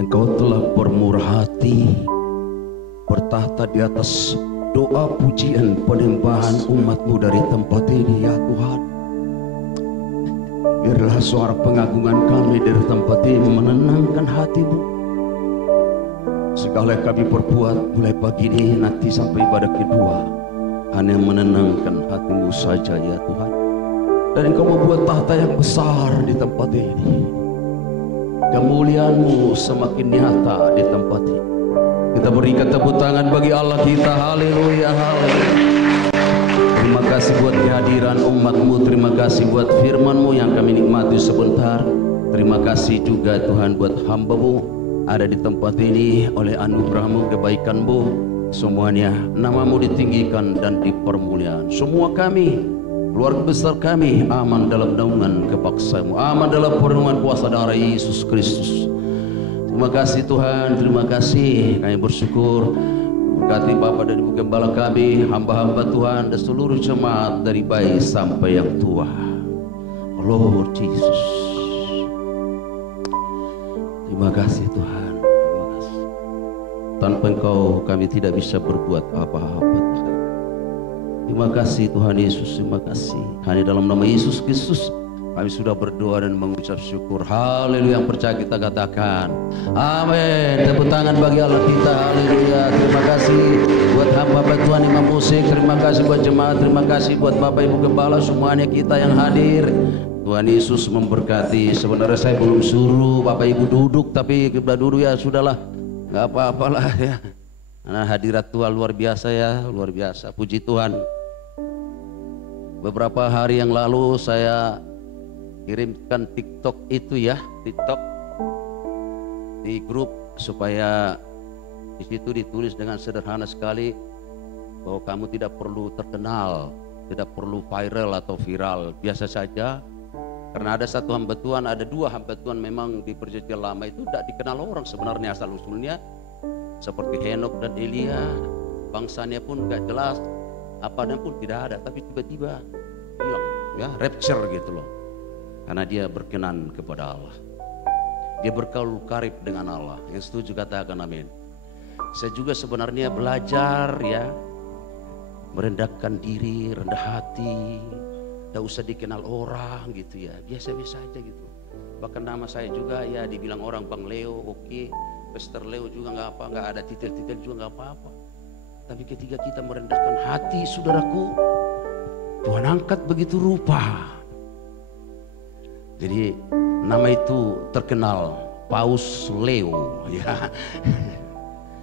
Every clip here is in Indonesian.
Engkau telah bermurah hati, bertahta di atas doa pujian penyembahan umat-Mu dari tempat ini ya Tuhan. Biarlah suara pengagungan kami dari tempat ini menenangkan hati-Mu. Segala yang kami perbuat mulai pagi ini nanti sampai ibadah kedua hanya menenangkan hati-Mu saja ya Tuhan. Dan Engkau membuat tahta yang besar di tempat ini. Kemuliaan-Mu semakin nyata di tempat ini. Kita berikan tepuk tangan bagi Allah kita. Haleluya, haleluya. Terima kasih buat kehadiran umat-Mu. Terima kasih buat firman-Mu yang kami nikmati sebentar. Terima kasih juga Tuhan buat hamba-Mu ada di tempat ini. Oleh anugerah-Mu, kebaikan-Mu, semuanya nama-Mu ditinggikan dan dipermuliakan. Semua kami, keluarga besar kami, aman dalam naungan kepaksa-Mu, aman dalam perlindungan kuasa darah Yesus Kristus. Terima kasih Tuhan, terima kasih. Kami bersyukur. Berkati Bapak dan Ibu Gembala kami, hamba-hamba Tuhan, dan seluruh jemaat dari bayi sampai yang tua. Lord Jesus. Terima kasih Tuhan, terima kasih. Tanpa Engkau kami tidak bisa berbuat apa-apa Tuhan. Terima kasih Tuhan Yesus, terima kasih. Hanya dalam nama Yesus Kristus kami sudah berdoa dan mengucap syukur. Haleluya. Yang percaya kita katakan amin. Tepuk tangan bagi Allah kita. Haleluya. Terima kasih buat hamba Tuhan Imam Musik. Terima kasih buat jemaat. Terima kasih buat Bapak Ibu Gembala, semuanya kita yang hadir. Tuhan Yesus memberkati. Sebenarnya saya belum suruh Bapak Ibu duduk, tapi kita dulu ya sudahlah, nggak apa-apalah ya. Karena hadirat Tuhan luar biasa ya, luar biasa. Puji Tuhan. Beberapa hari yang lalu saya kirimkan TikTok itu ya, TikTok di grup supaya di situ ditulis dengan sederhana sekali bahwa kamu tidak perlu terkenal, tidak perlu viral atau viral, biasa saja. Karena ada satu hamba Tuhan, ada dua hamba Tuhan memang di perjanjian lama itu tidak dikenal orang sebenarnya asal usulnya, seperti Henok dan Elia, bangsanya pun nggak jelas, apanya pun tidak ada, tapi tiba-tiba hilang, ya rapture gitu loh. Karena dia berkenan kepada Allah, dia berkaul karib dengan Allah. Yang setuju katakan amin. Saya juga sebenarnya belajar ya, merendahkan diri, rendah hati, tidak usah dikenal orang gitu ya, biasa-biasa aja gitu. Bahkan nama saya juga ya dibilang orang Bang Leo, oke, Pastor Leo juga nggak apa, nggak ada titel-titel juga nggak apa-apa. Tapi ketika kita merendahkan hati, saudaraku, Tuhan angkat begitu rupa. Jadi nama itu terkenal Paus Leo ya.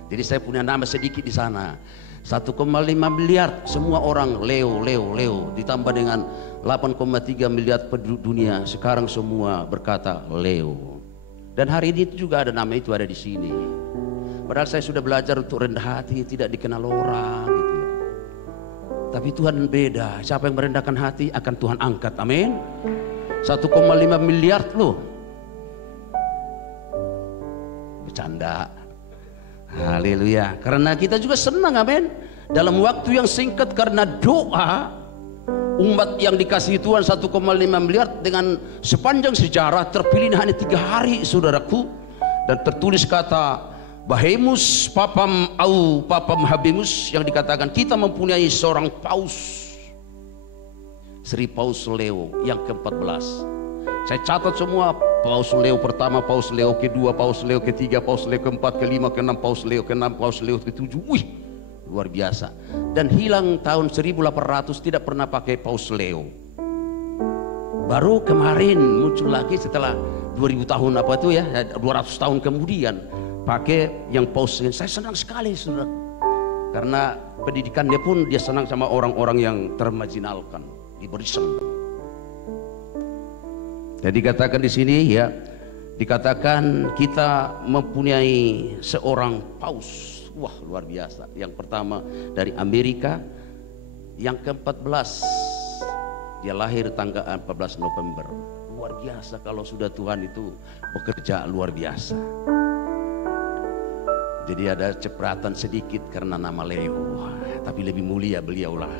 Jadi saya punya nama sedikit di sana. 1,5 miliar semua orang Leo, Leo, Leo. Ditambah dengan 8,3 miliar penduduk dunia. Sekarang semua berkata Leo. Dan hari ini juga ada nama itu ada di sini. Padahal saya sudah belajar untuk rendah hati, tidak dikenal orang gitu ya. Tapi Tuhan beda. Siapa yang merendahkan hati akan Tuhan angkat. Amin. 1,5 miliar loh. Bercanda. Haleluya. Karena kita juga senang, amin. Dalam waktu yang singkat karena doa, umat yang dikasihi Tuhan 1,5 miliar dengan sepanjang sejarah terpilih hanya 3 hari saudaraku. Dan tertulis kata Bahemus Papam Au Papam Habemus, yang dikatakan kita mempunyai seorang paus, Sri Paus Leo yang ke-14. Saya catat semua, Paus Leo pertama, Paus Leo kedua, Paus Leo ketiga, Paus Leo keempat, kelima, keenam, Paus Leo keenam, Paus Leo ketujuh. Wih, luar biasa. Dan hilang tahun 1800, tidak pernah pakai Paus Leo. Baru kemarin muncul lagi setelah 2000 tahun apa itu ya, 200 tahun kemudian pakai yang Paus. Saya senang sekali saudara. Karena pendidikannya pun dia senang sama orang-orang yang termarginalkan, diberi sembuh. Jadi katakan di sini ya, dikatakan kita mempunyai seorang paus. Wah, luar biasa. Yang pertama dari Amerika, yang ke-14 dia lahir tanggal 14 November. Luar biasa kalau sudah Tuhan itu bekerja luar biasa. Jadi ada cepratan sedikit karena nama Leo, tapi lebih mulia beliaulah.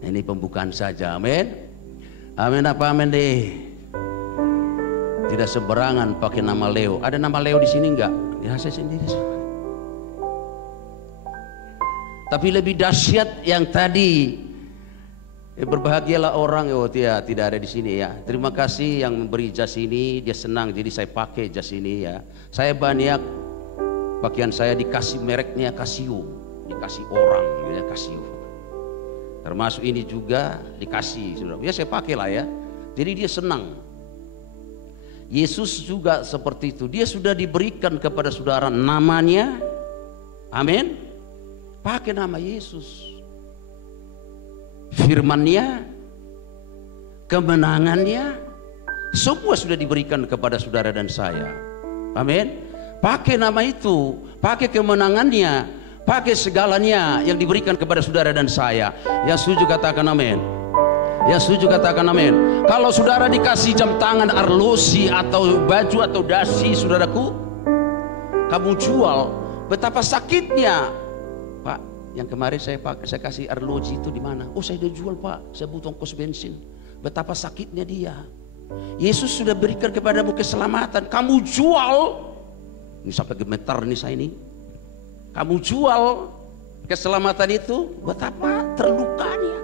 Ini pembukaan saja, amin. Amin apa amin deh. Tidak sembarangan pakai nama Leo. Ada nama Leo di sini enggak? Ya saya sendiri. Tapi lebih dahsyat yang tadi. Berbahagialah orang, oh tidak ada di sini ya. Terima kasih yang memberi jas ini, dia senang jadi saya pakai jas ini ya. Saya banyak pakaian saya dikasih mereknya Casio, dikasih orang ya Casio. Termasuk ini juga dikasih, saudara. Ya saya pakai lah ya. Jadi dia senang. Yesus juga seperti itu. Dia sudah diberikan kepada saudara namanya. Amin. Pakai nama Yesus. Firman-Nya, kemenangannya, semua sudah diberikan kepada saudara dan saya. Amin. Pakai nama itu, pakai kemenangannya, pakai segalanya yang diberikan kepada saudara dan saya. Yang setuju katakan amin. Yang setuju katakan amin. Kalau saudara dikasih jam tangan arloji atau baju atau dasi, saudaraku, kamu jual, betapa sakitnya. Pak, yang kemarin saya kasih arloji itu di mana? Oh, saya udah jual, Pak. Saya butuh ongkos bensin. Betapa sakitnya dia. Yesus sudah berikan kepadamu keselamatan. Kamu jual. Ini sampai gemetar nih saya ini. Kamu jual keselamatan itu, betapa terlukanya.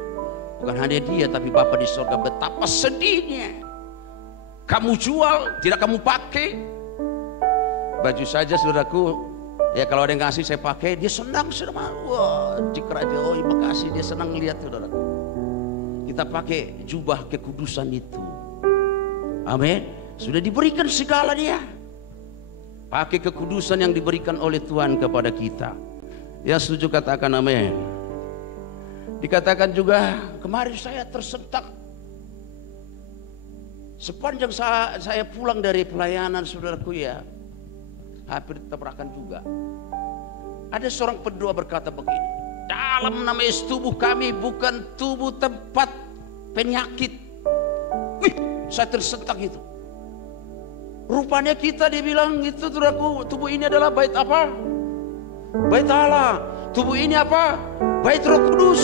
Bukan hanya dia, tapi Bapa di surga, betapa sedihnya. Kamu jual, tidak kamu pakai. Baju saja saudaraku. Ya kalau ada yang ngasih saya pakai, dia senang sudah. Wah, dikeraja, oh makasih, dia senang lihat saudara. Kita pakai jubah kekudusan itu. Amin. Sudah diberikan segalanya. Pakai kekudusan yang diberikan oleh Tuhan kepada kita. Ya setuju katakan amin. Dikatakan juga kemarin saya tersentak. Sepanjang saya pulang dari pelayanan saudaraku ya, hampir tabrakan juga. Ada seorang pendoa berkata begini, dalam nama Yesus tubuh kami bukan tubuh tempat penyakit. Wih, saya tersentak itu. Rupanya kita dibilang itu, saudaraku, tubuh ini adalah bait apa? Bait Allah. Tubuh ini apa? Bait Roh Kudus.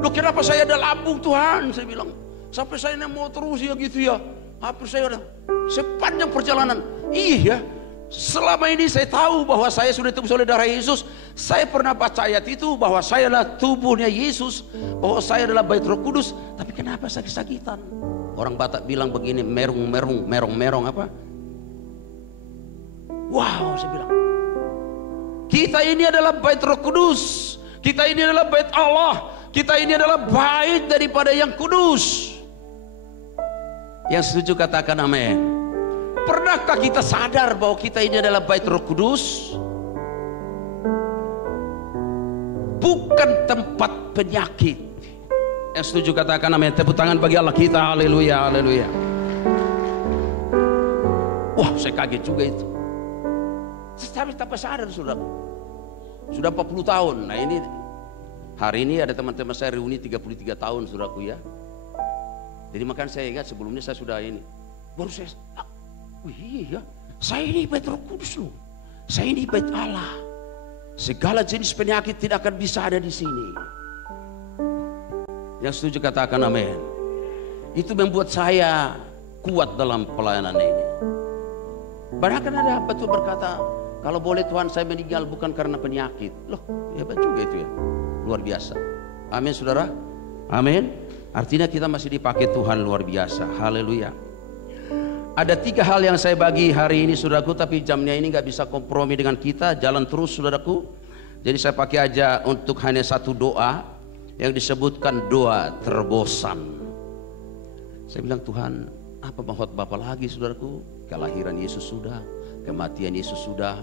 Loh, kenapa saya ada lambung Tuhan? Saya bilang, sampai saya mau terus ya gitu ya. Hampir saya udah sepanjang perjalanan. Iya, selama ini saya tahu bahwa saya sudah ditebus oleh darah Yesus. Saya pernah baca ayat itu bahwa saya adalah tubuhnya Yesus, bahwa saya adalah bait Roh Kudus. Tapi kenapa sakit-sakitan? Orang Batak bilang begini, merong apa? Wow, saya bilang, kita ini adalah bait Roh Kudus. Kita ini adalah bait Allah. Kita ini adalah bait daripada yang kudus. Yang setuju katakan amin. Pernahkah kita sadar bahwa kita ini adalah bait Roh Kudus? Bukan tempat penyakit. Yang setuju katakan amin. Tepuk tangan bagi Allah kita. Haleluya, haleluya. Wah, saya kaget juga itu. Tapi tanpa sadar sudah 40 tahun. Nah ini hari ini ada teman-teman saya reuni 33 tahun saudaraku ya. Jadi makanya saya ingat sebelumnya saya sudah ini. Baru saya, oh iya, saya ini bait Roh Kudus loh. Saya ini bait Allah. Segala jenis penyakit tidak akan bisa ada di sini. Yang setuju katakan amin. Itu membuat saya kuat dalam pelayanan ini. Bahkan ada hamba tuh berkata, kalau boleh Tuhan saya meninggal bukan karena penyakit. Loh, hebat juga itu ya. Luar biasa. Amin saudara. Amin. Artinya kita masih dipakai Tuhan luar biasa. Haleluya. Ada 3 hal yang saya bagi hari ini saudaraku, tapi jamnya ini gak bisa kompromi dengan kita. Jalan terus saudaraku. Jadi saya pakai aja untuk hanya satu doa yang disebutkan doa terbosan. Saya bilang, Tuhan, apa mau khotbah apa lagi saudaraku? Kelahiran Yesus sudah, kematian Yesus sudah,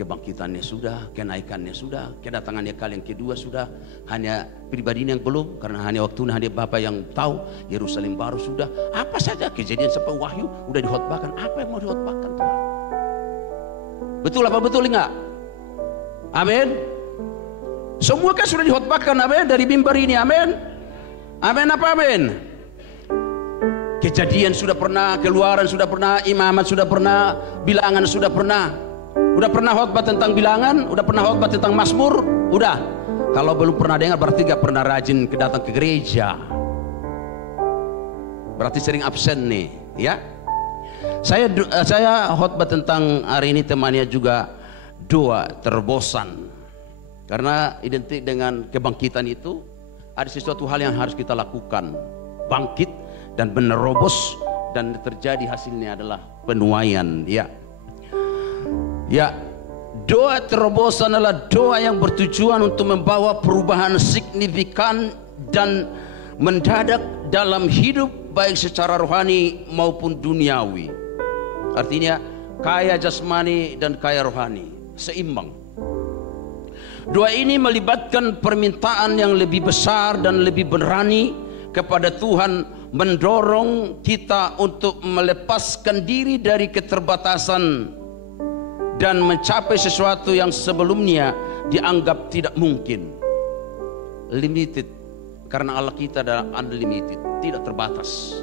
kebangkitannya sudah, kenaikannya sudah, kedatangannya kali yang kedua sudah. Hanya pribadi yang belum, karena hanya waktunya hanya Bapa yang tahu. Yerusalem baru sudah. Apa saja kejadian sampai Wahyu udah dikhotbahkan. Apa yang mau dikhotbahkan Tuhan? Betul apa betul enggak? Amin. Semua kan sudah dikhotbahkan, amin, dari mimbar ini, amin. Amin apa amin? Kejadian sudah pernah, keluaran sudah pernah, imamat sudah pernah, bilangan sudah pernah. Udah pernah khotbah tentang bilangan, udah pernah khotbah tentang Mazmur, udah. Kalau belum pernah dengar berarti gak pernah rajin datang ke gereja. Berarti sering absen nih, ya. Saya khotbah tentang hari ini temannya juga doa terobosan. Karena identik dengan kebangkitan itu ada sesuatu hal yang harus kita lakukan. Bangkit dan menerobos, dan terjadi hasilnya adalah penuaian. Ya, doa terobosan adalah doa yang bertujuan untuk membawa perubahan signifikan dan mendadak dalam hidup, baik secara rohani maupun duniawi. Artinya kaya jasmani dan kaya rohani, seimbang. Doa ini melibatkan permintaan yang lebih besar dan lebih berani kepada Tuhan, mendorong kita untuk melepaskan diri dari keterbatasan dan mencapai sesuatu yang sebelumnya dianggap tidak mungkin. Limited, karena Allah kita adalah unlimited, tidak terbatas.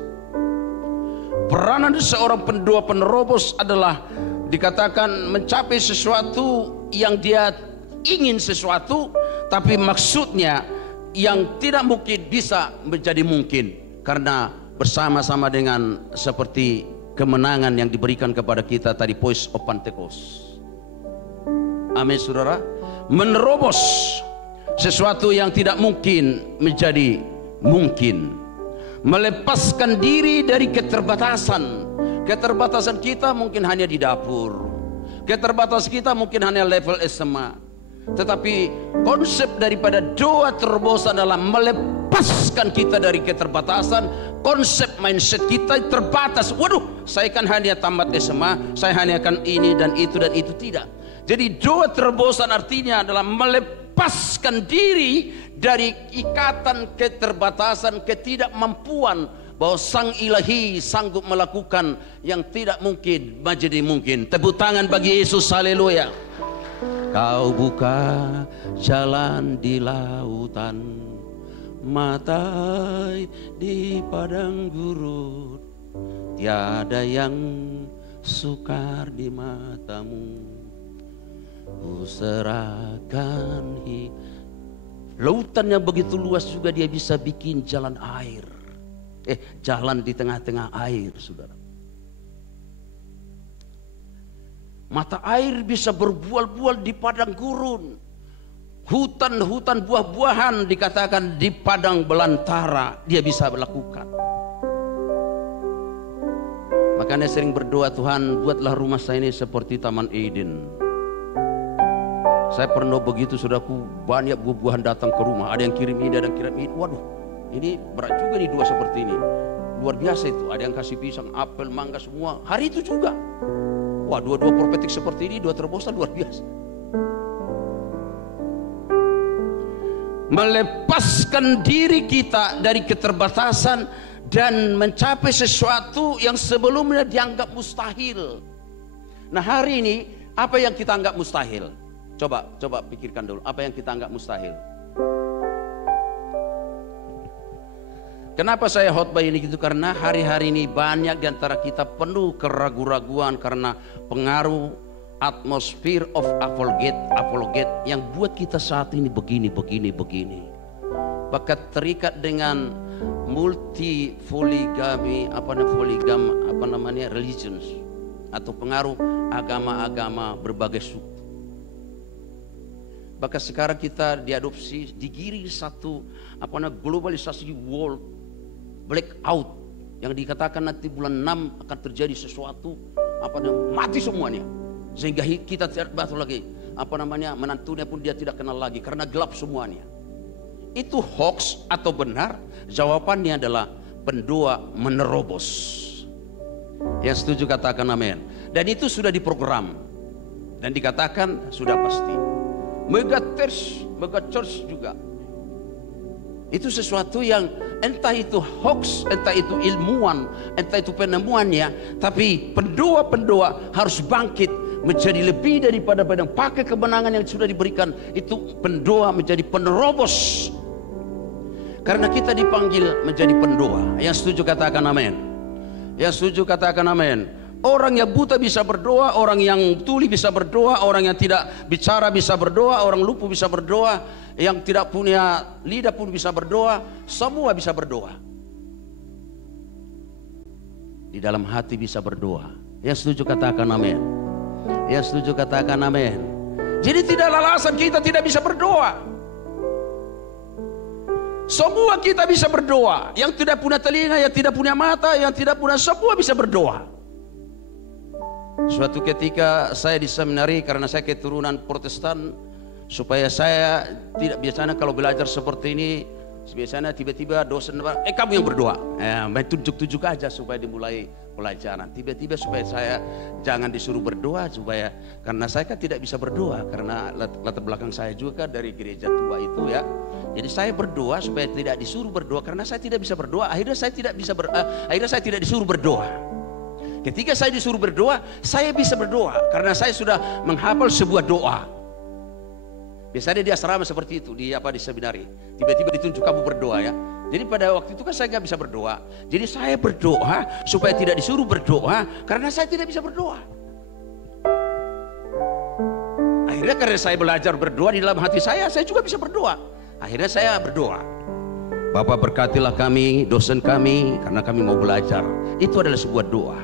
Peranan seorang pendoa penerobos adalah dikatakan mencapai sesuatu yang dia ingin sesuatu, tapi maksudnya yang tidak mungkin bisa menjadi mungkin, karena bersama-sama dengan seperti kemenangan yang diberikan kepada kita tadi, Voice of Pentecost. Amin, saudara. Menerobos sesuatu yang tidak mungkin menjadi mungkin. Melepaskan diri dari keterbatasan. Keterbatasan kita mungkin hanya di dapur, keterbatasan kita mungkin hanya level SMA. Tetapi konsep daripada doa terobosan adalah melepaskan kita dari keterbatasan. Konsep mindset kita terbatas. Waduh, saya kan hanya tamat SMA, saya hanya akan ini dan itu dan itu. Tidak. Jadi doa terobosan artinya adalah melepaskan diri dari ikatan keterbatasan, ketidakmampuan, bahwa Sang Ilahi sanggup melakukan yang tidak mungkin menjadi mungkin. Tepuk tangan bagi Yesus, haleluya. Kau buka jalan di lautan, matai di padang gurun, tiada yang sukar di matamu. Ku serahkan lautan yang begitu luas juga dia bisa bikin jalan air. Jalan di tengah-tengah air, saudara. Mata air bisa berbual-bual di padang gurun. Hutan-hutan buah-buahan dikatakan di padang belantara dia bisa melakukan. Makanya sering berdoa, Tuhan buatlah rumah saya ini seperti Taman Eden. Saya pernah begitu, saudaraku, banyak buah-buahan datang ke rumah. Ada yang kirim ini, ada yang kirim ini. Waduh, ini berat juga nih dua seperti ini. Luar biasa itu. Ada yang kasih pisang, apel, mangga semua. Hari itu juga. Wah, dua-dua profetik seperti ini, dua terobosan luar biasa. Melepaskan diri kita dari keterbatasan dan mencapai sesuatu yang sebelumnya dianggap mustahil. Nah, hari ini apa yang kita anggap mustahil? Coba pikirkan dulu, apa yang kita anggap mustahil? Kenapa saya khotbah ini gitu? Karena hari-hari ini banyak di antara kita penuh keraguan-raguan karena pengaruh atmosfer of apologet yang buat kita saat ini begini. Bahkan terikat dengan religions atau pengaruh agama-agama berbagai suku. Bahkan sekarang kita diadopsi, digiring satu globalisasi world blackout yang dikatakan nanti bulan 6 akan terjadi sesuatu mati semuanya, sehingga kita tidak batu lagi menantunya pun dia tidak kenal lagi karena gelap semuanya. Itu hoax atau benar? Jawabannya adalah pendoa menerobos. Yang setuju katakan amin. Dan itu sudah diprogram dan dikatakan sudah pasti. Mega church juga. Itu sesuatu yang entah itu hoax, entah itu ilmuwan, entah itu penemuannya, tapi pendoa-pendoa harus bangkit menjadi lebih daripada pakai kebenangan yang sudah diberikan. Itu pendoa menjadi penerobos. Karena kita dipanggil menjadi pendoa. Yang setuju katakan amin. Yang setuju katakan amin. Orang yang buta bisa berdoa, orang yang tuli bisa berdoa, orang yang tidak bicara bisa berdoa, orang lumpuh bisa berdoa, yang tidak punya lidah pun bisa berdoa, semua bisa berdoa. di dalam hati bisa berdoa. Yang setuju katakan amin. Yang setuju katakan amin. Jadi tidak ada alasan kita tidak bisa berdoa. Semua kita bisa berdoa. Yang tidak punya telinga, yang tidak punya mata, yang tidak punya, semua bisa berdoa. Suatu ketika saya di seminari, karena saya keturunan Protestan, supaya saya tidak, biasanya kalau belajar seperti ini, biasanya tiba-tiba dosen, kamu yang berdoa, tunjuk-tunjuk aja supaya dimulai pelajaran. Tiba-tiba supaya saya jangan disuruh berdoa, supaya, karena saya kan tidak bisa berdoa, karena latar belakang saya juga dari gereja tua itu ya. Jadi saya berdoa supaya tidak disuruh berdoa, karena saya tidak bisa berdoa. Akhirnya saya tidak disuruh berdoa. Ketika saya disuruh berdoa, saya bisa berdoa karena saya sudah menghafal sebuah doa. Biasanya di asrama seperti itu, di seminari. Tiba-tiba ditunjuk kamu berdoa ya. Jadi pada waktu itu kan saya nggak bisa berdoa. Jadi saya berdoa supaya tidak disuruh berdoa karena saya tidak bisa berdoa. Akhirnya karena saya belajar berdoa di dalam hati saya juga bisa berdoa. Akhirnya saya berdoa. Bapak berkatilah kami, dosen kami, karena kami mau belajar. Itu adalah sebuah doa.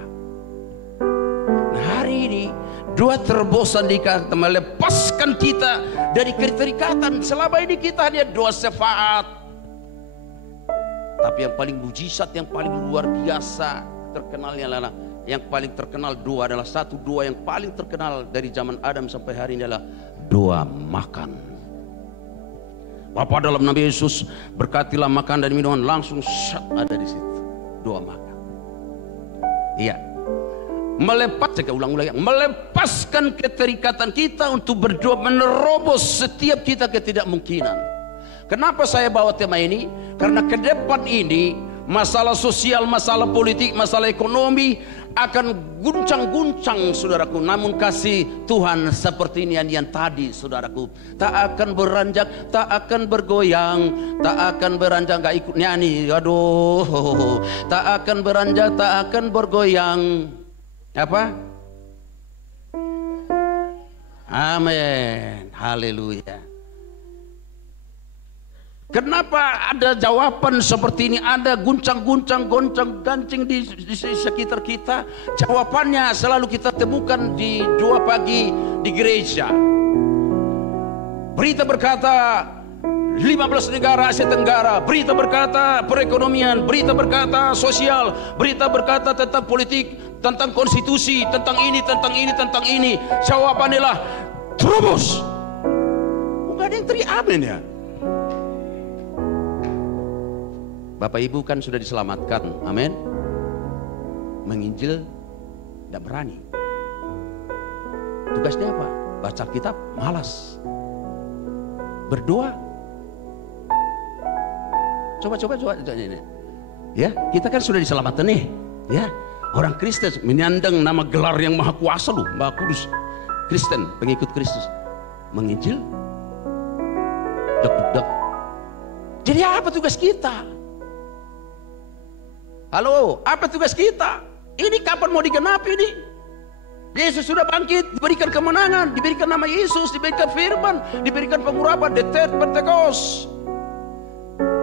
Nah, hari ini doa terobosan dikata melepaskan kita dari keterikatan. Selama ini kita hanya doa syafaat. Tapi yang paling mujizat, yang paling luar biasa terkenalnya adalah, yang paling terkenal doa adalah satu doa yang paling terkenal dari zaman Adam sampai hari ini adalah doa makan. Bapa dalam nama Yesus, berkatilah makan dan minuman, langsung ada di situ doa makan. Iya, melepaskan keterikatan kita untuk berdoa, menerobos setiap kita ketidakmungkinan. Kenapa saya bawa tema ini? Karena ke depan ini masalah sosial, masalah politik, masalah ekonomi akan guncang-guncang saudaraku. Namun kasih Tuhan seperti ini yang tadi saudaraku, tak akan beranjak, tak akan bergoyang, tak akan beranjak, gak ikut nyanyi, aduh, tak akan beranjak, tak akan bergoyang. Apa? Amin, haleluya. Kenapa ada jawaban seperti ini? Ada guncang-guncang, goncang-gancing di sekitar kita. Jawabannya selalu kita temukan di doa pagi di gereja. Berita berkata 15 negara Asia Tenggara, berita berkata perekonomian, berita berkata sosial, berita berkata tentang politik, tentang konstitusi, tentang ini, tentang ini, tentang ini. Jawabannya lah terobos. Enggak ada yang teriak amin ya. Bapak Ibu kan sudah diselamatkan, amin. Menginjil tidak berani. Tugasnya apa? Baca kitab malas. Berdoa. Coba ini. Ya, kita kan sudah diselamatkan nih. Ya, orang Kristen menyandang nama gelar yang maha kuasa loh, Maha Kudus. Kristen, pengikut Kristus. Menginjil. Dek. Jadi apa tugas kita? Halo, apa tugas kita? Ini kapan mau digenapi ini? Yesus sudah bangkit, diberikan kemenangan, diberikan nama Yesus, diberikan firman, diberikan pengurapan, Pentecost.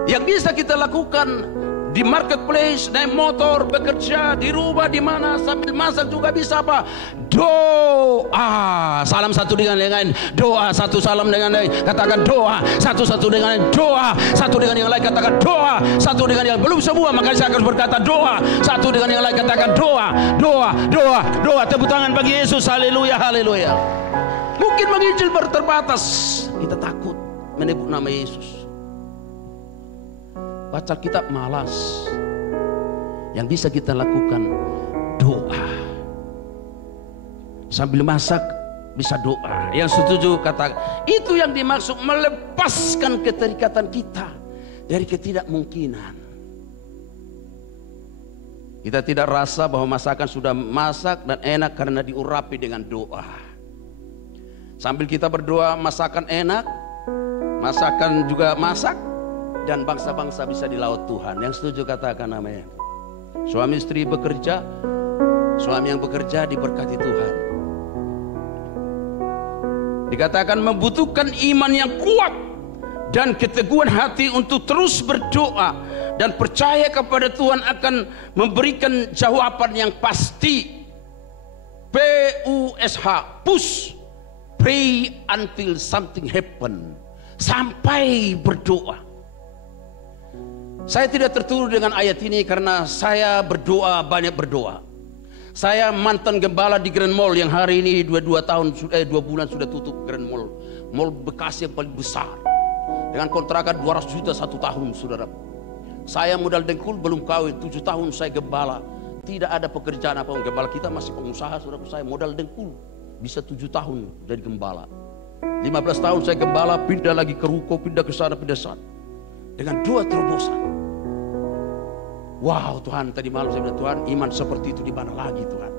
Yang bisa kita lakukan di marketplace, naik motor, bekerja, di rumah, di mana, sambil masak juga bisa apa? Doa. Salam satu dengan yang lain, doa. Satu salam dengan yang lain, katakan doa. Satu dengan yang lain, doa. Satu dengan yang lain, katakan doa. Satu dengan yang belum semua, makanya saya harus berkata doa. Satu dengan yang lain, katakan doa. Doa. Tepuk tangan bagi Yesus, haleluya, haleluya. Mungkin menginjil terbatas, kita takut menyebut nama Yesus. Baca kitab malas. Yang bisa kita lakukan doa. Sambil masak bisa doa. Yang setuju kata itu yang dimaksud melepaskan keterikatan kita dari ketidakmungkinan. Kita tidak rasa bahwa masakan sudah masak dan enak karena diurapi dengan doa. Sambil kita berdoa, masakan enak, masakan juga masak, dan bangsa-bangsa bisa di laut Tuhan. Yang setuju katakan amin. Suami istri bekerja, suami yang bekerja diberkati Tuhan. Dikatakan membutuhkan iman yang kuat dan keteguhan hati untuk terus berdoa dan percaya kepada Tuhan akan memberikan jawaban yang pasti. PUSH, push, pray until something happen. Sampai berdoa. Saya tidak tertuduh dengan ayat ini karena saya berdoa, banyak berdoa. Saya mantan gembala di Grand Mall yang hari ini 2 bulan sudah tutup. Grand Mall, Mall Bekasi yang paling besar, dengan kontrakan 200 juta 1 tahun, saudara. Saya modal dengkul, belum kawin, 7 tahun saya gembala. Tidak ada pekerjaan apa-apa. Gembala kita masih pengusaha, saudara. Saya modal dengkul, bisa 7 tahun dari gembala. 15 tahun saya gembala, pindah lagi ke ruko, pindah ke sana, pindah sana. Dengan 2 terobosan. Wow, Tuhan, tadi malam saya bilang, Tuhan, iman seperti itu di mana lagi, Tuhan?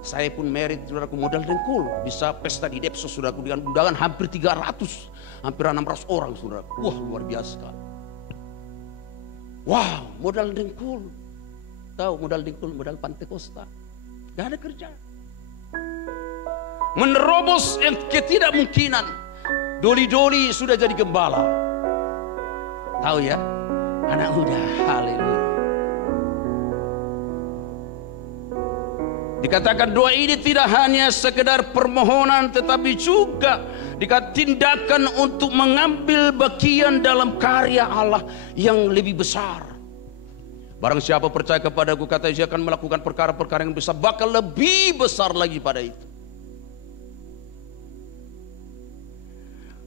Saya pun merit, saudaraku, modal dengkul, bisa pesta di Depsos, saudaraku, dengan undangan hampir 300, hampir 600 orang, saudaraku. Wah, luar biasa sekali. Wow, modal dengkul. Tahu modal dengkul, modal Pantai Costa. Gak ada kerja. Menerobos yang ketidakmungkinan. Doli-doli sudah jadi gembala. Tahu ya, anak muda, haleluya. Dikatakan doa ini tidak hanya sekedar permohonan, tetapi juga tindakan untuk mengambil bagian dalam karya Allah yang lebih besar. Barang siapa percaya kepadaku, kata Yesus, akan melakukan perkara-perkara yang besar, bahkan lebih besar lagi pada itu.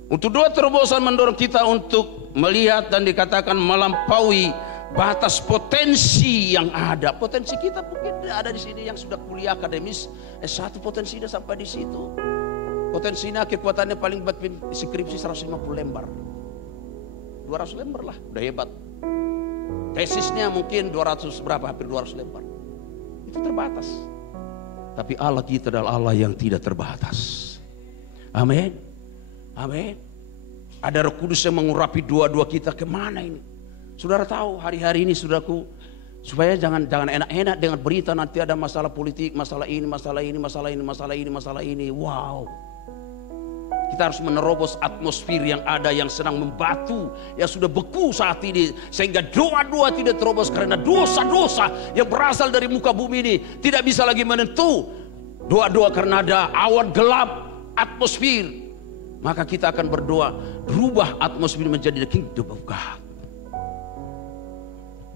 Untuk doa terobosan mendorong kita untuk melihat dan dikatakan melampaui batas potensi yang ada. Potensi kita mungkin ada di sini yang sudah kuliah akademis S1, potensinya sampai di situ. Potensinya kekuatannya paling buat skripsi 150 lembar. 200 lembar lah, udah hebat. Tesisnya mungkin 200 berapa, hampir 200 lembar. Itu terbatas. Tapi Allah kita adalah Allah yang tidak terbatas. Amin. Amin. Ada Roh Kudus yang mengurapi doa-doa kita. Kemana ini? Saudara tahu hari-hari ini, saudaraku, supaya jangan enak-enak dengan berita nanti ada masalah politik, masalah ini, masalah ini, masalah ini, masalah ini, masalah ini. Wow. Kita harus menerobos atmosfer yang ada, yang sedang membatu, yang sudah beku saat ini, sehingga doa-doa tidak terobos karena dosa-dosa yang berasal dari muka bumi ini tidak bisa lagi menentu. Doa-doa karena ada awan gelap atmosfer, maka kita akan berdoa, rubah atmosfer menjadi the kingdom of God.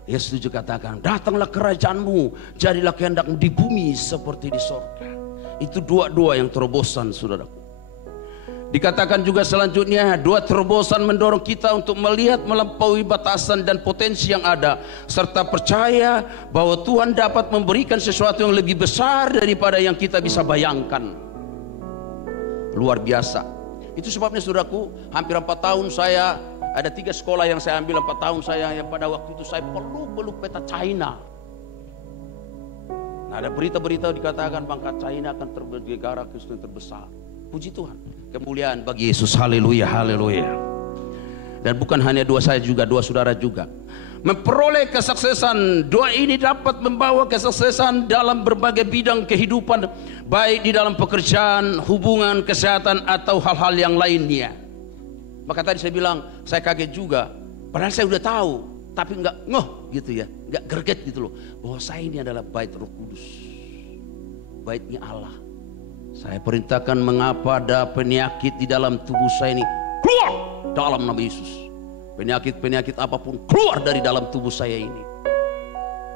Dia setuju, katakan, datanglah kerajaanmu, jadilah kehendakmu di bumi seperti di sorga. Itu doa-doa yang terobosan, saudaraku. Dikatakan juga selanjutnya, doa terobosan mendorong kita untuk melihat melampaui batasan dan potensi yang ada, serta percaya bahwa Tuhan dapat memberikan sesuatu yang lebih besar daripada yang kita bisa bayangkan. Luar biasa. Itu sebabnya, saudaraku, hampir 4 tahun saya, ada 3 sekolah yang saya ambil 4 tahun saya, yang pada waktu itu saya peluk peta China. Nah, ada berita-berita dikatakan bangsa China akan negara Kristen terbesar. Puji Tuhan, kemuliaan bagi Yesus, haleluya, haleluya. Dan bukan hanya doa saya juga, doa saudara juga. Memperoleh kesuksesan, doa ini dapat membawa kesuksesan dalam berbagai bidang kehidupan, baik di dalam pekerjaan, hubungan, kesehatan, atau hal-hal yang lainnya. Maka tadi saya bilang, saya kaget juga, padahal saya udah tahu, tapi nggak ngeh gitu ya, nggak greget gitu loh, bahwa saya ini adalah bait Roh Kudus, baitnya Allah. Saya perintahkan mengapa ada penyakit di dalam tubuh saya ini, keluar dalam nama Yesus. Penyakit-penyakit apapun keluar dari dalam tubuh saya ini.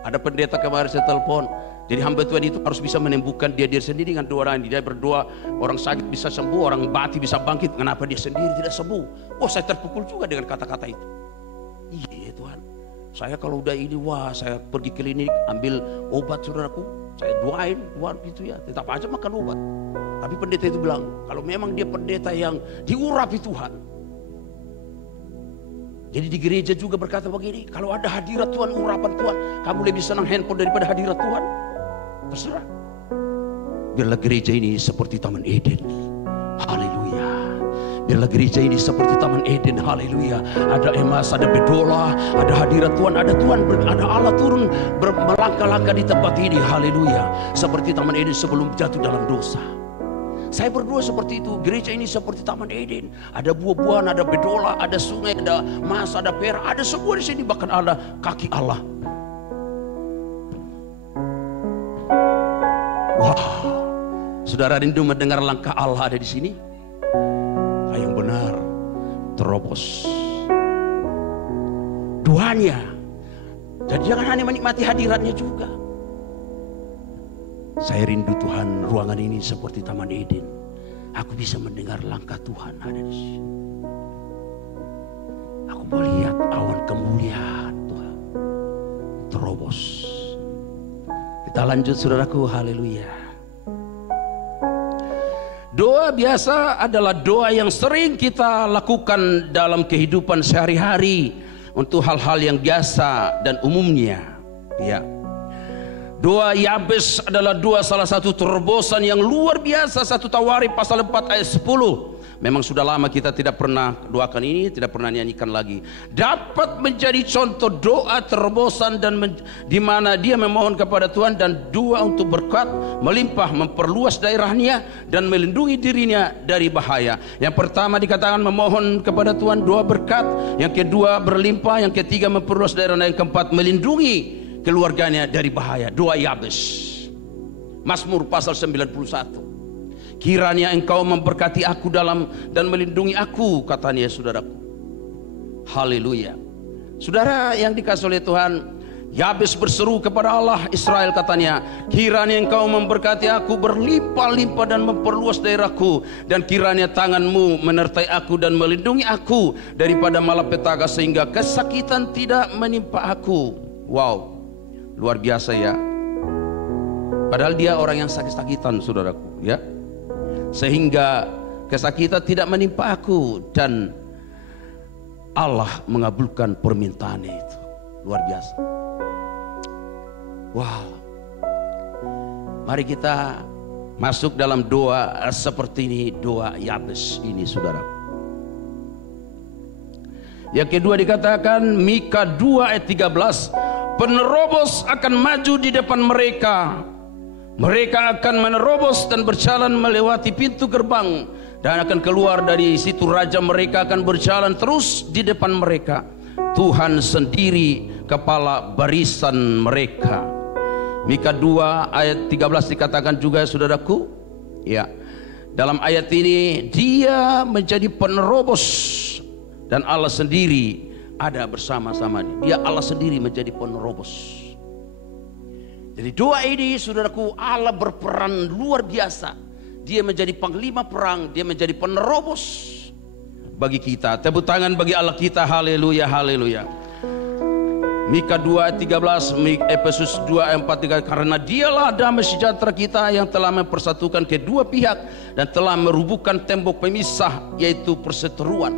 Ada pendeta kemarin saya telepon, jadi hamba Tuhan itu harus bisa menyembuhkan diri sendiri dengan doa lain. Dia berdoa, orang sakit bisa sembuh, orang mati bisa bangkit. Kenapa dia sendiri tidak sembuh? Oh, saya terpukul juga dengan kata-kata itu. Iya Tuhan, saya kalau udah ini, wah, saya pergi klinik ambil obat, saudaraku, saya doain Tuhan gitu ya, tetap aja makan obat. Tapi pendeta itu bilang, kalau memang dia pendeta yang diurapi Tuhan. Jadi di gereja juga berkata begini, kalau ada hadirat Tuhan, urapan Tuhan, kamu lebih senang handphone daripada hadirat Tuhan? Terserah. Biarlah gereja ini seperti Taman Eden. Haleluya. Biarlah gereja ini seperti Taman Eden. Haleluya. Ada emas, ada bedola, ada hadirat Tuhan, ada Allah turun melangkah-langkah di tempat ini. Haleluya. Seperti Taman Eden sebelum jatuh dalam dosa. Saya berdoa seperti itu. Gereja ini seperti Taman Eden. Ada buah-buahan, ada bedola, ada sungai, ada emas, ada perak, ada semua di sini. Bahkan ada kaki Allah. Wah, saudara rindu mendengar langkah Allah ada di sini? Yang benar, terobos doanya. Jadi jangan hanya menikmati hadiratnya juga. Saya rindu Tuhan, ruangan ini seperti Taman Eden. Aku bisa mendengar langkah Tuhan ada di sini. Aku melihat awan kemuliaan Tuhan terobos. Kita lanjut saudaraku, haleluya. Doa biasa adalah doa yang sering kita lakukan dalam kehidupan sehari-hari untuk hal-hal yang biasa dan umumnya. Ya. Doa Yabes adalah doa salah satu terobosan yang luar biasa. 1 Tawarikh pasal 4 ayat 10. Memang sudah lama kita tidak pernah doakan ini, tidak pernah nyanyikan lagi. Dapat menjadi contoh doa terobosan dan di mana dia memohon kepada Tuhan dan doa untuk berkat melimpah, memperluas daerahnya dan melindungi dirinya dari bahaya. Yang pertama dikatakan memohon kepada Tuhan, doa berkat. Yang kedua berlimpah. Yang ketiga memperluas daerahnya. Yang keempat melindungi keluarganya dari bahaya. Doa Yabes. Mazmur pasal 91. Kiranya engkau memberkati aku dalam dan melindungi aku, katanya saudaraku. Haleluya. Saudara yang dikasihi oleh Tuhan, Yabes berseru kepada Allah Israel, katanya, kiranya engkau memberkati aku berlimpah-limpah dan memperluas daerahku, dan kiranya tanganmu menyertai aku dan melindungi aku daripada malapetaka sehingga kesakitan tidak menimpa aku. Wow, luar biasa ya. Padahal dia orang yang sakit-sakitan saudaraku, ya. Sehingga kesakitan tidak menimpa aku dan Allah mengabulkan permintaannya itu. Luar biasa. Wow. Mari kita masuk dalam doa seperti ini, doa Yabes ini saudara. Yang kedua dikatakan Mika 2 ayat 13, penerobos akan maju di depan mereka. Mereka akan menerobos dan berjalan melewati pintu gerbang dan akan keluar dari situ. Raja mereka akan berjalan terus di depan mereka. Tuhan sendiri kepala barisan mereka. Mika 2 ayat 13 dikatakan juga saudaraku, ya. Dalam ayat ini dia menjadi penerobos dan Allah sendiri ada bersama-sama dia. Dia Allah sendiri menjadi penerobos. Jadi doa ini saudaraku, Allah berperan luar biasa. Dia menjadi panglima perang, dia menjadi penerobos bagi kita. Tepuk tangan bagi Allah kita, haleluya, haleluya. Mika 2 ayat 13, Efesus 2 ayat 4, karena dialah damai sejahtera kita yang telah mempersatukan kedua pihak dan telah merubuhkan tembok pemisah, yaitu perseteruan.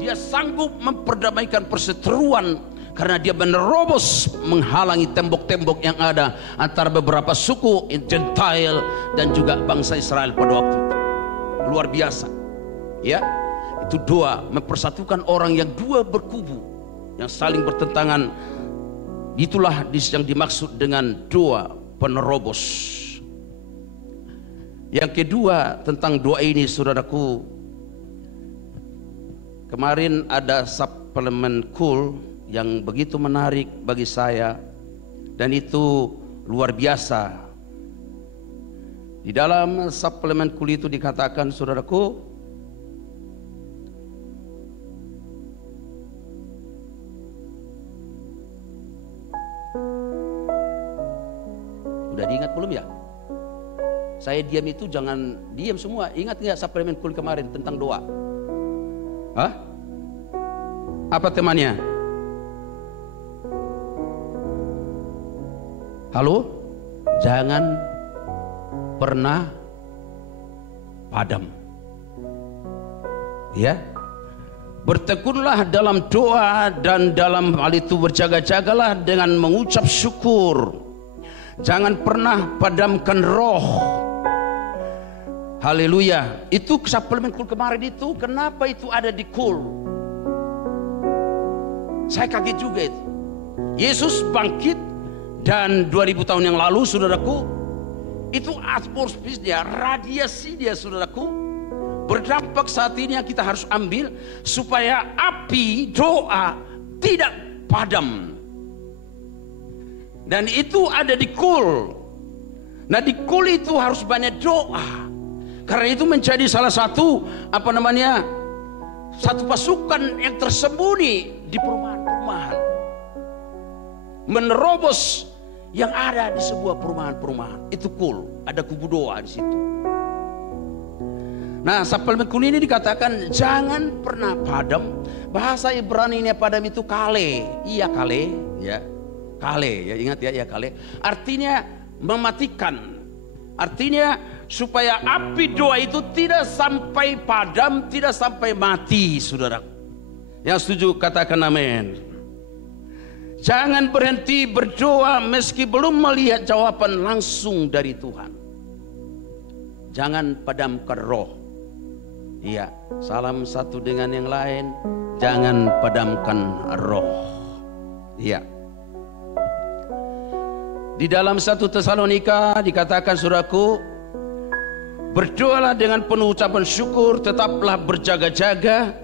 Dia sanggup memperdamaikan perseteruan karena dia menerobos menghalangi tembok-tembok yang ada antara beberapa suku Gentile dan juga bangsa Israel pada waktu itu. Luar biasa, ya. Itu doa mempersatukan orang yang dua berkubu, yang saling bertentangan. Itulah yang dimaksud dengan doa penerobos. Yang kedua tentang doa ini saudaraku, kemarin ada suplemen cool yang begitu menarik bagi saya, dan itu luar biasa. Di dalam suplemen cool itu dikatakan saudaraku, udah diingat belum ya? Saya diam itu jangan diam semua. Ingat nggak suplemen cool kemarin tentang doa? Hah? Apa temannya? Halo? Jangan pernah padam. Ya. Bertekunlah dalam doa dan dalam hal itu berjaga-jagalah dengan mengucap syukur. Jangan pernah padamkan roh. Haleluya. Itu suplemen cool kemarin itu, kenapa itu ada di cool? Saya kaget juga itu. Yesus bangkit dan 2000 tahun yang lalu saudaraku, Itu atmosfernya, radiasinya saudaraku, berdampak saat ini yang kita harus ambil supaya api doa tidak padam. Dan itu ada di kul. Nah di kul itu harus banyak doa. Karena itu menjadi salah satu satu pasukan yang tersembunyi di perumahan-perumahan, menerobos yang ada di sebuah perumahan-perumahan. Itu kul, ada kubu doa di situ. Nah, suplemen kul ini dikatakan jangan pernah padam. Bahasa Ibrani ini padam itu kale. Iya kale, ya. Kale, ya ingat ya, ya kale. Artinya mematikan. Artinya supaya api doa itu tidak sampai padam, tidak sampai mati, saudara. Yang setuju katakan amin. Jangan berhenti berdoa meski belum melihat jawaban langsung dari Tuhan. Jangan padamkan roh. Iya, salam satu dengan yang lain. Jangan padamkan roh. Iya. Di dalam 1 Tesalonika dikatakan saudaraku, berdoalah dengan penuh ucapan syukur, tetaplah berjaga-jaga.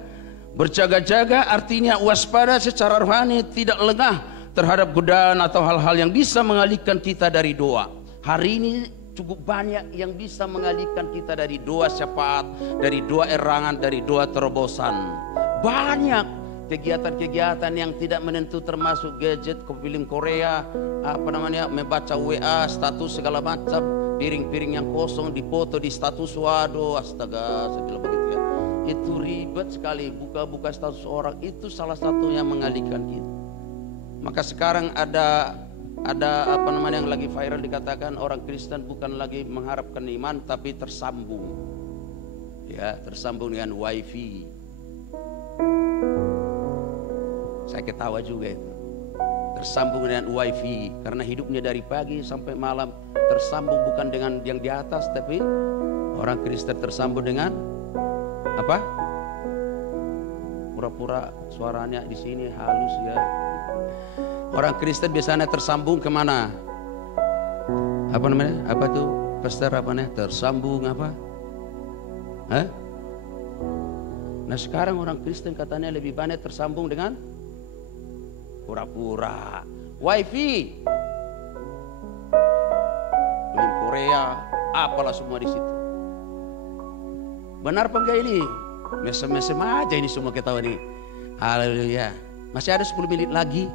Berjaga-jaga artinya waspada secara rohani, tidak lengah terhadap godaan atau hal-hal yang bisa mengalihkan kita dari doa. Hari ini cukup banyak yang bisa mengalihkan kita dari doa syafaat, dari doa erangan, dari doa terobosan. Banyak kegiatan-kegiatan yang tidak menentu, termasuk gadget, film Korea, membaca WA, status segala macam, piring-piring yang kosong dipoto di status. Waduh, astaga, saya bilang begitu ya. Itu ribet sekali, buka-buka status orang, itu salah satu yang mengalihkan kita. Maka sekarang ada yang lagi viral, dikatakan orang Kristen bukan lagi mengharapkan iman tapi tersambung. Ya, tersambung dengan wifi. Saya ketawa juga itu. Tersambung dengan wifi karena hidupnya dari pagi sampai malam tersambung bukan dengan yang di atas, tapi orang Kristen tersambung dengan apa? Pura-pura suaranya di sini halus ya. Orang Kristen biasanya tersambung kemana? Apa tuh? Pastor tersambung apa? Hah? Nah sekarang orang Kristen katanya lebih banyak tersambung dengan pura-pura wifi, film Korea, apalah semua di situ. Benar apa enggak ini? Mesem-mesem aja ini semua kita tahu nih. Haleluya. Masih ada 10 menit lagi.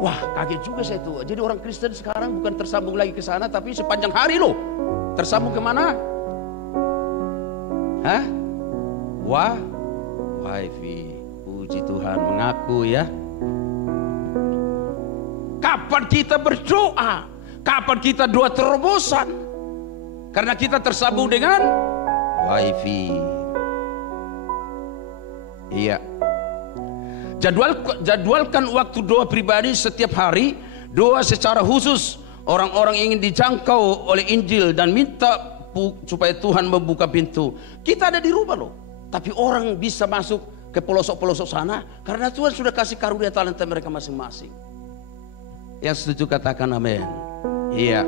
Wah, kaget juga saya tuh. Jadi orang Kristen sekarang bukan tersambung lagi ke sana, tapi sepanjang hari loh. Tersambung kemana? Hah? Wah, wifi. Puji Tuhan, mengaku ya. Kapan kita berdoa? Kapan kita doa terobosan? Karena kita tersambung dengan wifi. Iya. Jadwalkan waktu doa pribadi setiap hari. Doa secara khusus orang-orang ingin dijangkau oleh Injil dan minta supaya Tuhan membuka pintu. Kita ada di rumah loh, tapi orang bisa masuk ke pelosok-pelosok sana karena Tuhan sudah kasih karunia talenta mereka masing-masing. Yang setuju katakan amin. Iya.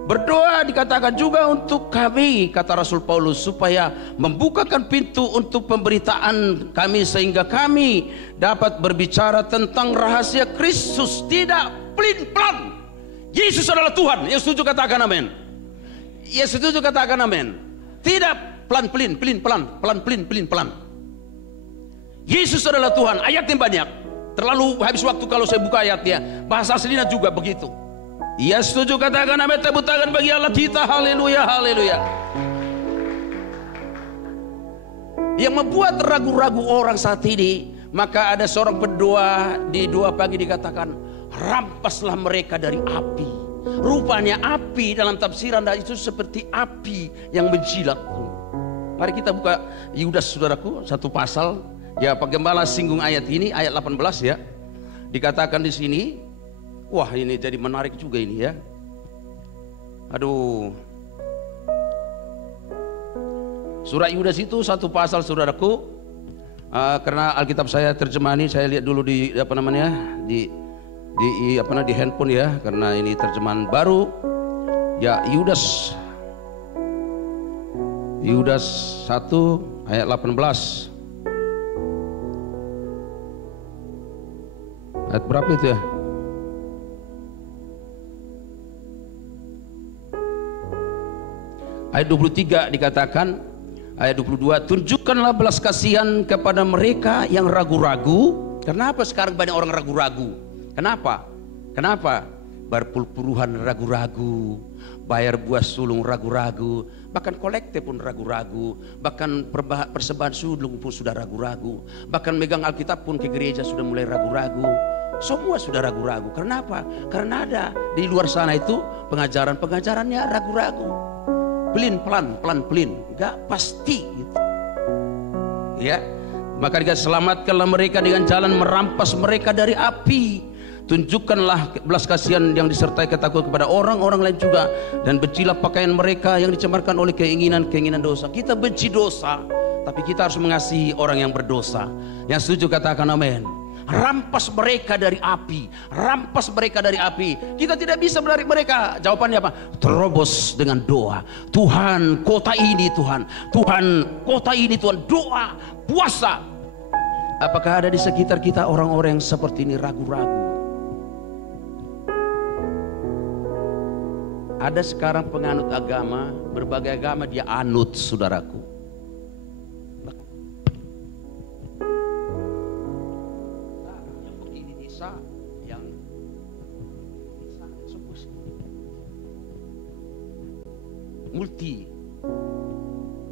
Berdoa dikatakan juga untuk kami, kata Rasul Paulus, supaya membukakan pintu untuk pemberitaan kami sehingga kami dapat berbicara tentang rahasia Kristus tidak pelin-pelan. Yesus adalah Tuhan. Yang setuju katakan amin. Yang setuju katakan amin. Tidak pelan-pelin, pelin-pelan, pelan-pelin, pelin-pelan. Yesus adalah Tuhan. Ayatnya banyak. Terlalu habis waktu kalau saya buka ayatnya. Bahasa aslinya juga begitu. Ya setuju katakan amin. Tepuk tangan bagi Allah kita. Haleluya, haleluya. Yang membuat ragu-ragu orang saat ini, maka ada seorang pendoa di 2 pagi dikatakan, rampaslah mereka dari api. Rupanya api dalam tafsiran itu seperti api yang menjilat. Mari kita buka Yudas, saudaraku, satu pasal. Ya, Pak Gembala singgung ayat ini, ayat 18 ya. Dikatakan di sini, wah ini jadi menarik juga ini ya. Aduh. Surat Yudas itu satu pasal, saudaraku. Karena Alkitab saya terjemahan ini, saya lihat dulu di di handphone ya, karena ini terjemahan baru. Ya, Yudas 1 ayat 18. Ayat berapa itu ya? Ayat 23 dikatakan, ayat 22, tunjukkanlah belas kasihan kepada mereka yang ragu-ragu. Kenapa sekarang banyak orang ragu-ragu? Kenapa? Berpuluh-puluhan ragu-ragu, bayar buah sulung ragu-ragu, bahkan kolektif pun ragu-ragu, bahkan persembahan sulung pun sudah ragu-ragu, bahkan megang Alkitab pun ke gereja sudah mulai ragu-ragu. Semua sudah ragu-ragu. Kenapa? Karena ada di luar sana itu pengajarannya ragu-ragu. Pelin, nggak pasti gitu. Ya, maka selamatkanlah mereka dengan jalan merampas mereka dari api. Tunjukkanlah belas kasihan yang disertai ketakutan kepada orang-orang lain juga, dan bencilah pakaian mereka yang dicemarkan oleh keinginan dosa. Kita benci dosa, tapi kita harus mengasihi orang yang berdosa. Yang setuju katakan amin. Rampas mereka dari api, rampas mereka dari api. Kita tidak bisa menarik mereka. Jawabannya apa? Terobos dengan doa. Tuhan, kota ini Tuhan, kota ini Tuhan. Doa, puasa. Apakah ada di sekitar kita orang-orang yang seperti ini ragu-ragu? Ada sekarang penganut agama, berbagai agama dia anut, saudaraku.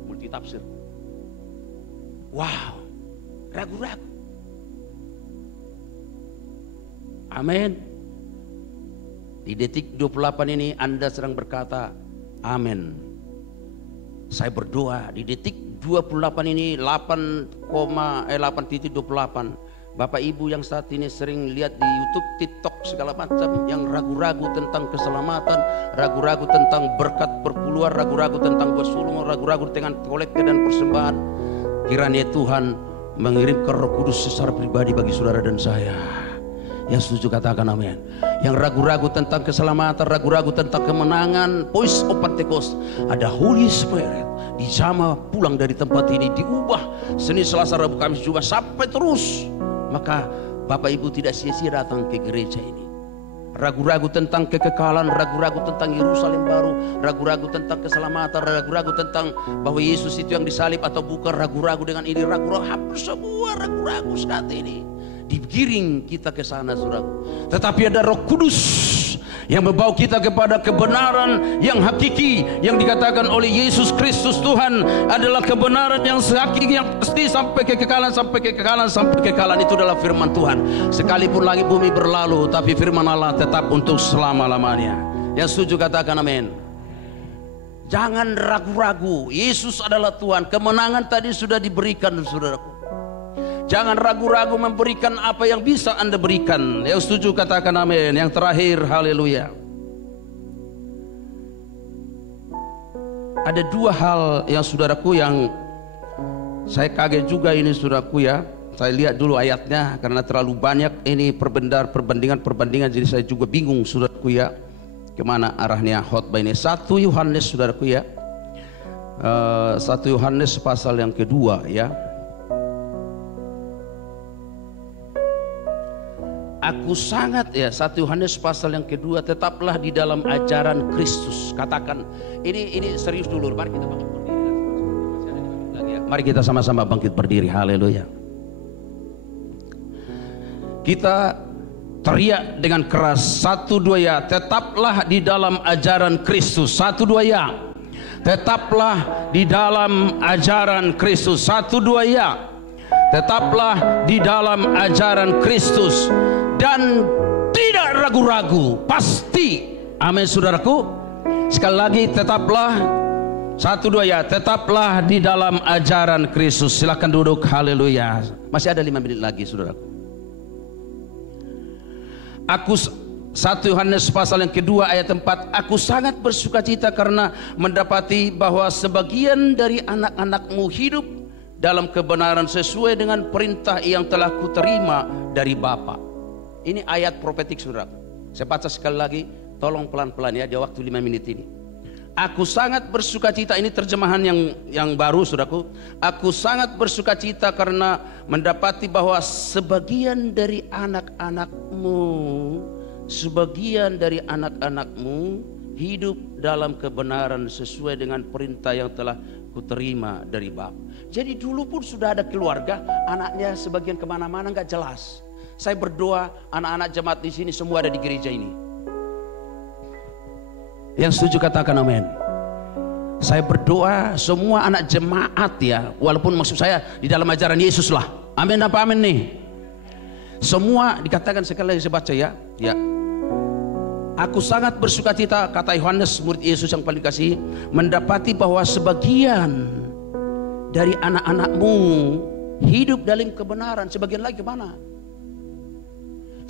multi tafsir. Wow, ragu-ragu. Amin. Di detik 28 ini Anda sedang berkata amin. Saya berdoa di detik 28 ini 8,28. Bapak Ibu yang saat ini sering lihat di YouTube, TikTok segala macam, yang ragu-ragu tentang keselamatan, ragu-ragu tentang berkat perpuluhan, ragu-ragu tentang buah sulung, ragu-ragu dengan kolektif dan persembahan, kiranya Tuhan mengirimkan Roh Kudus secara pribadi bagi saudara dan saya. Yang setuju katakan amin. Yang ragu-ragu tentang keselamatan, ragu-ragu tentang kemenangan, voice of Pentecost, ada Holy Spirit dijamah pulang dari tempat ini, diubah Senin, Selasa, Rabu, Kamis, Jumat sampai terus. Maka Bapak Ibu tidak sia-sia datang ke gereja ini. Ragu-ragu tentang kekekalan, ragu-ragu tentang Yerusalem baru, ragu-ragu tentang keselamatan, ragu-ragu tentang bahwa Yesus itu yang disalib atau bukan, ragu-ragu dengan ini, ragu-ragu, hampir semua ragu-ragu saat ini digiring kita ke sana, saudara. Tetapi ada Roh Kudus yang membawa kita kepada kebenaran yang hakiki, yang dikatakan oleh Yesus Kristus Tuhan adalah kebenaran yang hakiki, yang pasti sampai kekekalan, sampai kekekalan, sampai kekekalan. Itu adalah firman Tuhan. Sekalipun langit bumi berlalu, tapi firman Allah tetap untuk selama-lamanya. Yang setuju katakan amin. Jangan ragu-ragu, Yesus adalah Tuhan. Kemenangan tadi sudah diberikan, saudaraku. Jangan ragu-ragu memberikan apa yang bisa Anda berikan. Yang setuju katakan amin. Yang terakhir, haleluya. Ada dua hal yang saudaraku yang saya kaget juga ini, saudaraku ya. Saya lihat dulu ayatnya karena terlalu banyak ini perbandingan, jadi saya juga bingung, saudaraku ya, kemana arahnya khotbah ini. 1 Yohanes, saudaraku ya, 1 Yohanes pasal yang kedua ya. Aku sangat ya, 1 Yohanes pasal yang kedua, tetaplah di dalam ajaran Kristus. Katakan, ini serius dulu. Mari kita bangkit berdiri. Mari kita sama-sama bangkit berdiri. Haleluya. Kita teriak dengan keras, 1, 2 ya. Tetaplah di dalam ajaran Kristus. 1, 2 ya. Tetaplah di dalam ajaran Kristus. 1, 2 ya. Tetaplah di dalam ajaran Kristus dan tidak ragu-ragu, pasti. Amin, saudaraku. Sekali lagi, tetaplah, 1, 2 ya, tetaplah di dalam ajaran Kristus. Silakan duduk. Haleluya. Masih ada 5 menit lagi, saudaraku. 1 Yohanes pasal yang kedua ayat 4. Aku sangat bersukacita karena mendapati bahwa sebagian dari anak-anakmu hidup dalam kebenaran sesuai dengan perintah yang telah kuterima dari Bapa. Ini ayat profetik, saudara. Saya baca sekali lagi, tolong pelan-pelan ya, di waktu 5 menit ini. Aku sangat bersukacita, ini terjemahan yang baru saudaraku. Aku sangat bersukacita karena mendapati bahwa sebagian dari anak-anakmu hidup dalam kebenaran sesuai dengan perintah yang telah kuterima dari Bapa. Jadi dulu pun sudah ada keluarga, anaknya sebagian kemana-mana nggak jelas. Saya berdoa anak-anak jemaat di sini semua ada di gereja ini. Yang setuju katakan amin. Saya berdoa semua anak jemaat ya, walaupun maksud saya di dalam ajaran Yesus lah. Amin apa amin nih? Semua dikatakan sekali lagi saya baca ya. Ya. Aku sangat bersukacita, kata Yohanes murid Yesus yang paling kasih, mendapati bahwa sebagian dari anak-anakmu hidup dalam kebenaran. Sebagian lagi kemana?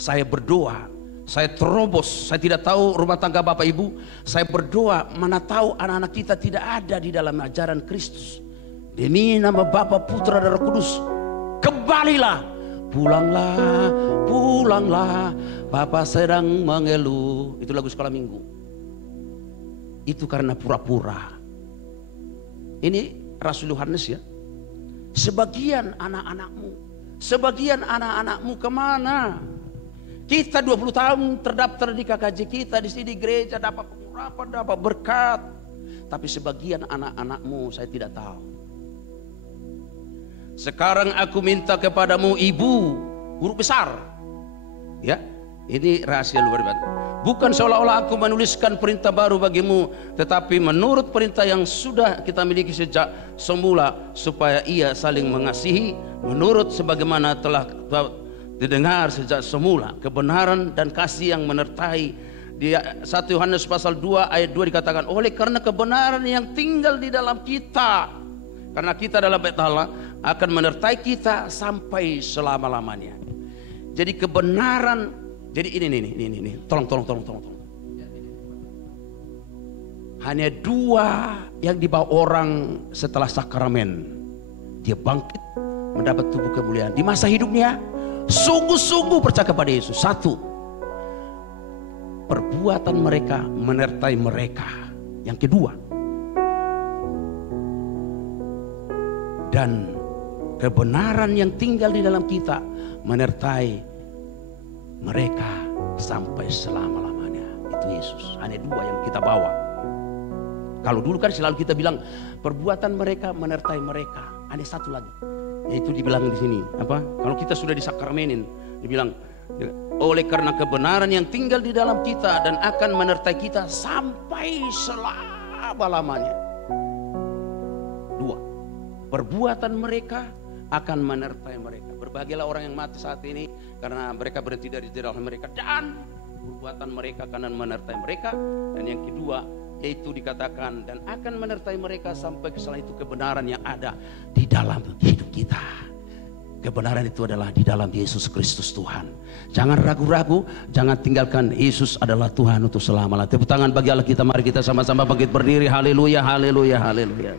Saya berdoa, saya terobos, saya tidak tahu rumah tangga Bapak Ibu. Saya berdoa, mana tahu anak-anak kita tidak ada di dalam ajaran Kristus. Demi nama Bapa, Putra dan Roh Kudus, kembalilah. Pulanglah, pulanglah, Bapa sedang mengeluh. Itu lagu sekolah minggu. Itu karena pura-pura. Ini Rasul Yohanes ya. Sebagian anak-anakmu kemana? Kita 20 tahun terdaftar di KKJ kita di sini gereja, dapat pengurapan, dapat berkat. Tapi sebagian anak-anakmu saya tidak tahu. Sekarang aku minta kepadamu ibu, huruf besar. Ya, ini rahasia luar biasa. Bukan seolah-olah aku menuliskan perintah baru bagimu, tetapi menurut perintah yang sudah kita miliki sejak semula, supaya ia saling mengasihi menurut sebagaimana telah didengar sejak semula. Kebenaran dan kasih yang menyertai. Di 1 Yohanes pasal 2 ayat 2 dikatakan, oleh karena kebenaran yang tinggal di dalam kita, karena kita dalam bait Allah, akan menyertai kita sampai selama-lamanya. Jadi kebenaran, jadi ini, tolong. Hanya 2 yang dibawa orang setelah sakramen. Dia bangkit mendapat tubuh kemuliaan. Di masa hidupnya sungguh-sungguh percaya kepada Yesus. 1, perbuatan mereka menyertai mereka. Yang kedua, dan kebenaran yang tinggal di dalam kita menyertai mereka sampai selama-lamanya. Itu Yesus. Hanya 2 yang kita bawa. Kalau dulu kan selalu kita bilang perbuatan mereka menyertai mereka. Ada 1 lagi, yaitu dibilang di sini apa? Kalau kita sudah disakramenin, dibilang oleh karena kebenaran yang tinggal di dalam kita dan akan menyertai kita sampai selama-lamanya. 2, perbuatan mereka akan menyertai mereka. Berbahagialah orang yang mati saat ini karena mereka berhenti dari dalam mereka, dan perbuatan mereka akan menyertai mereka. Dan yang kedua yaitu dikatakan dan akan menyertai mereka sampai setelah itu kebenaran yang ada di dalam hidup kita. Kebenaran itu adalah di dalam Yesus Kristus Tuhan. Jangan ragu-ragu, jangan tinggalkan Yesus adalah Tuhan untuk selama-lamanya. Tepuk tangan bagi Allah kita, mari kita sama-sama bangkit berdiri. Haleluya, haleluya, haleluya.